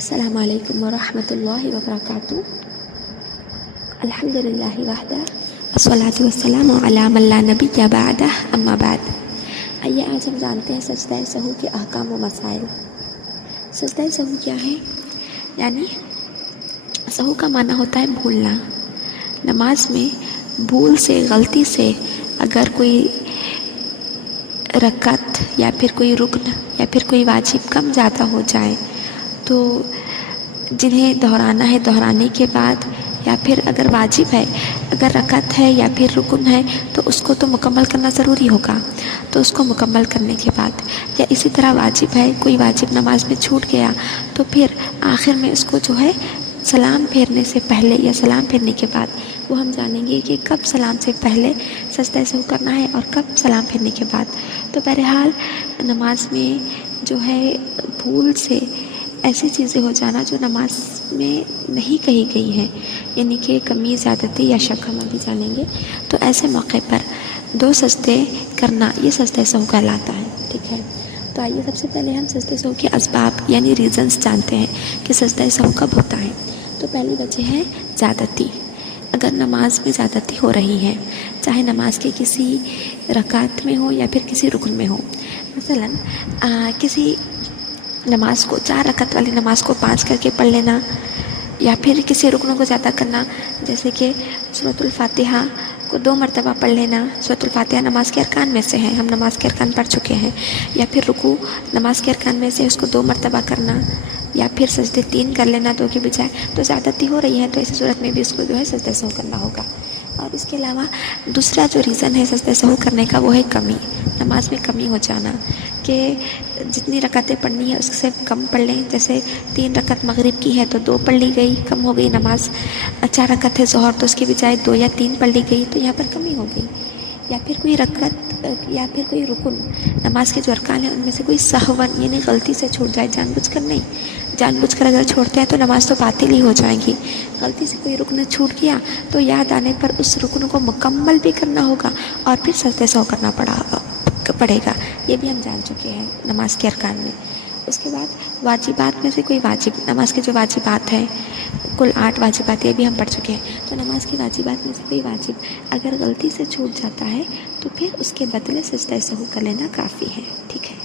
السلام علیکم ورحمۃ اللہ وبرکاتہ۔ الحمد للہ وحدہ والصلاۃ والسلام علی من لا نبی بعدہ، اما بعد۔ آئیے آج ہم جانتے ہیں سجدہ سہو کے احکام و مسائل۔ سجدہ سہو کیا ہے؟ یعنی سہو کا معنی ہوتا ہے بھولنا۔ نماز میں بھول سے، غلطی سے اگر کوئی رکعت یا پھر کوئی رکن یا پھر کوئی واجب کم زیادہ ہو جائے تو جنہیں دہرانا ہے دہرانے کے بعد، یا پھر اگر واجب ہے، اگر رکعت ہے یا پھر رکن ہے تو اس کو تو مکمل کرنا ضروری ہوگا، تو اس کو مکمل کرنے کے بعد، یا اسی طرح واجب ہے، کوئی واجب نماز میں چھوٹ گیا تو پھر آخر میں اس کو جو ہے سلام پھیرنے سے پہلے یا سلام پھیرنے کے بعد، وہ ہم جانیں گے کہ کب سلام سے پہلے سجدہ سہو کرنا ہے اور کب سلام پھیرنے کے بعد۔ تو بہرحال نماز میں جو ہے بھول سے ایسی چیزیں ہو جانا جو نماز میں نہیں کہی گئی ہیں، یعنی کہ کمی، زیادتی یا شک، ہم ابھی جانیں گے، تو ایسے موقع پر 2 سجدے کرنا یہ سجدہ سہو کہلاتا ہے، ٹھیک ہے۔ تو آئیے سب سے پہلے ہم سجدہ سہو کے اسباب یعنی ریزنز جانتے ہیں کہ سجدہ سہو کب ہوتا ہے۔ تو پہلی وجہ ہے زیادتی۔ اگر نماز میں زیادتی ہو رہی ہے، چاہے نماز کے کسی رکعت میں ہو یا پھر کسی رکن میں ہو، مثلا کسی نماز کو 4 رکعت والی نماز کو 5 کر کے پڑھ لینا، یا پھر کسی رکنوں کو زیادہ کرنا، جیسے کہ سورۃ الفاتحہ کو 2 مرتبہ پڑھ لینا۔ سورۃ الفاتحہ نماز کے ارکان میں سے ہے، ہم نماز کے ارکان پڑھ چکے ہیں۔ یا پھر رکوع نماز کے ارکان میں سے اس کو 2 مرتبہ کرنا، یا پھر سجدے 3 کر لینا 2 کے بجائے۔ تو زیادتی ہو رہی ہے تو ایسی صورت میں بھی اس کو جو ہے سجدہ سہو کرنا ہوگا۔ اور اس کے علاوہ دوسرا جو ریزن ہے سجدہ سہو کرنے کا وہ ہے کمی، نماز میں کمی ہو جانا، کہ جتنی رکعتیں پڑھنی ہے اس سے کم پڑھ لیں۔ جیسے 3 رکعت مغرب کی ہے تو 2 پڑھ لی گئی، کم ہو گئی نماز۔ 4 رکعت ہے ظہر تو اس کے بجائے 2 یا 3 پڑھ لی گئی، تو یہاں پر کمی ہو گئی۔ یا پھر کوئی رکعت یا پھر کوئی رکن نماز کے جو ارکان ہیں ان میں سے کوئی سہون یعنی غلطی سے چھوٹ جائے، جان بوجھ کر نہیں، جان بوجھ کر اگر چھوڑتے ہیں تو نماز تو باطل ہی ہو جائے گی۔ غلطی سے کوئی رکن چھوٹ گیا تو یاد آنے پر اس رکن کو مکمل بھی کرنا ہوگا اور پھر سجدہ سہو کرنا پڑے گا، یہ بھی ہم جان چکے ہیں نماز کے ارکان میں۔ اس کے بعد واجبات میں سے کوئی واجب، نماز کے جو واجبات ہیں کل 8 واجبات یہ بھی ہم پڑھ چکے ہیں، تو نماز کی واجبات میں سے کوئی واجب اگر غلطی سے چھوٹ جاتا ہے تو پھر اس کے بدلے سجدہ سہو کر لینا کافی ہے، ٹھیک ہے۔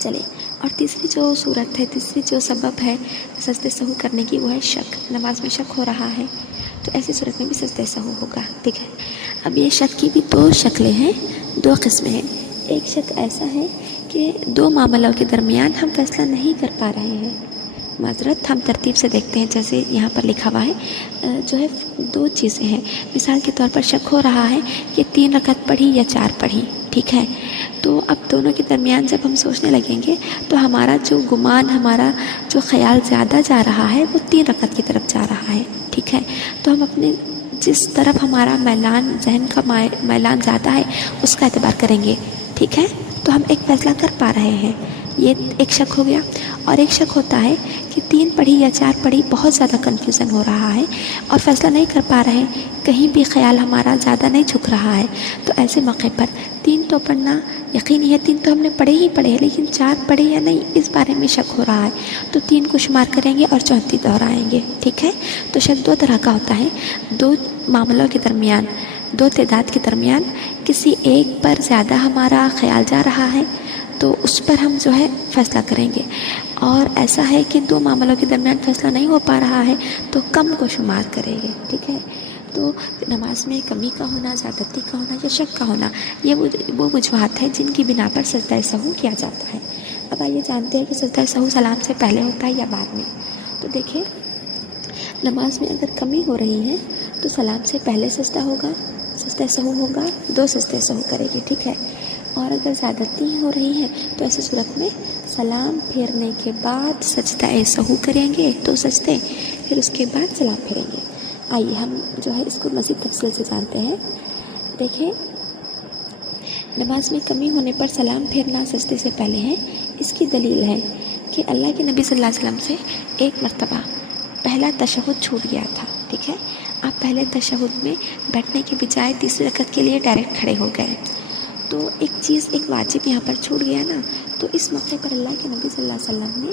چلے، اور تیسری جو صورت ہے، تیسری جو سبب ہے سجدہ سہو کرنے کی وہ ہے شک۔ نماز میں شک ہو رہا ہے تو ایسی صورت میں بھی سجدہ سہو ہوگا، ٹھیک ہے۔ اب یہ شک کی بھی 2 شکلیں ہیں، 2 قسمیں ہیں۔ ایک شک ایسا ہے کہ 2 معاملوں کے درمیان ہم فیصلہ نہیں کر پا رہے ہیں، معذرت ہم ترتیب سے دیکھتے ہیں جیسے یہاں پر لکھا ہوا ہے، جو ہے 2 چیزیں ہیں۔ مثال کے طور پر شک ہو رہا ہے کہ 3 رکعت پڑھی یا 4 پڑھی، ٹھیک ہے۔ تو اب دونوں کے درمیان جب ہم سوچنے لگیں گے تو ہمارا جو گمان، ہمارا جو خیال زیادہ جا رہا ہے وہ 3 رکعت کی طرف جا رہا ہے، ٹھیک ہے۔ تو ہم اپنے جس طرف ہمارا میلان، ذہن کا میلان زیادہ ہے اس کا اعتبار کریں گے، ٹھیک ہے۔ تو ہم ایک فیصلہ کر پا رہے ہیں، یہ ایک شک ہو گیا۔ اور ایک شک ہوتا ہے کہ 3 پڑھی یا 4 پڑھی، بہت زیادہ کنفیوژن ہو رہا ہے اور فیصلہ نہیں کر پا رہے، کہیں بھی خیال ہمارا زیادہ نہیں جھک رہا ہے، تو ایسے موقع پر 3 تو پڑھنا یقینی ہے، 3 تو ہم نے پڑھے ہی پڑھے ہیں، لیکن 4 پڑھے یا نہیں اس بارے میں شک ہو رہا ہے، تو 3 کو شمار کریں گے اور 34 دہرائیں گے، ٹھیک ہے۔ تو شک 2 طرح کا ہوتا ہے، 2 معاملوں کے درمیان، 2 تعداد کے درمیان کسی ایک پر زیادہ ہمارا خیال جا رہا ہے تو اس پر ہم جو ہے فیصلہ کریں گے، اور ایسا ہے کہ 2 معاملوں کے درمیان فیصلہ نہیں ہو پا رہا ہے تو کم کو شمار کریں گے، ٹھیک ہے۔ تو نماز میں کمی کا ہونا، زیادتی کا ہونا یا شک کا ہونا، یہ وہ وجوہات ہیں جن کی بنا پر سجدہ سہو کیا جاتا ہے۔ اب آئیے جانتے ہیں کہ سجدہ سہو سلام سے پہلے ہوتا ہے یا بعد میں۔ تو دیکھیں، نماز میں اگر کمی ہو رہی ہے تو سلام سے پہلے سجدہ ہوگا، سجدہ سہو ہوگا، 2 سجدے سہو کرے گی، ٹھیک ہے۔ اور اگر زیادتی ہو رہی ہے تو ایسی صورت میں سلام پھیرنے کے بعد سجدہ سہو کریں گے، 2 سجدے، پھر اس کے بعد سلام پھیریں گے۔ آئیے ہم جو ہے اس کو مزید تفصیل سے جانتے ہیں۔ دیکھیں، نماز میں کمی ہونے پر سلام پھیرنا سجدے سے پہلے ہے۔ اس کی دلیل ہے کہ اللہ کے نبی صلی اللہ علیہ وسلم سے ایک مرتبہ پہلا تشہد چھوٹ گیا تھا، ٹھیک ہے۔ آپ پہلے تشہد میں بیٹھنے کے بجائے تیسری رکعت کے لیے ڈائریکٹ کھڑے ہو گئے، تو ایک واجب یہاں پر چھوٹ گیا نا، تو اس موقع پر اللہ کے نبی صلی اللہ علیہ وسلم نے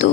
2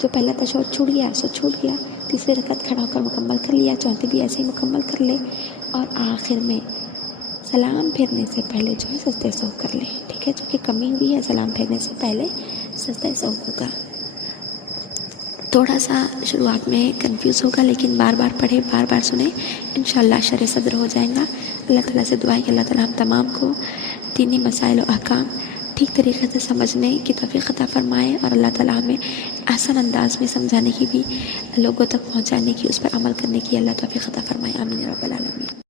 جو پہلا تشہد چھوٹ گیا سو چھوٹ گیا، تیسری رکعت کھڑا ہو کر مکمل کر لیا، چوتھی بھی ایسے ہی مکمل کر لے، اور آخر میں سلام پھیرنے سے پہلے جو ہے سجدہ سہو کر لے، ٹھیک ہے؟ جو کہ کمی ہوئی ہے سلام پھیرنے سے پہلے سجدہ سہو ہوگا۔ تھوڑا سا شروعات میں کنفیوز ہوگا، لیکن بار بار پڑھے، بار بار سنیں، انشاءاللہ شرح صدر ہو جائیں گا۔ اللہ تعالیٰ سے دعا ہے کہ اللہ تعالیٰ ہم تمام کو دینی مسائل و احکام ٹھیک طریقے سے سمجھنے کی توفیق عطا فرمائے، اور اللہ تعالیٰ ہمیں احسن انداز میں سمجھانے کی بھی، لوگوں تک پہنچانے کی، اس پر عمل کرنے کی اللہ توفیق عطا فرمائے۔ آمین یا رب العالمین۔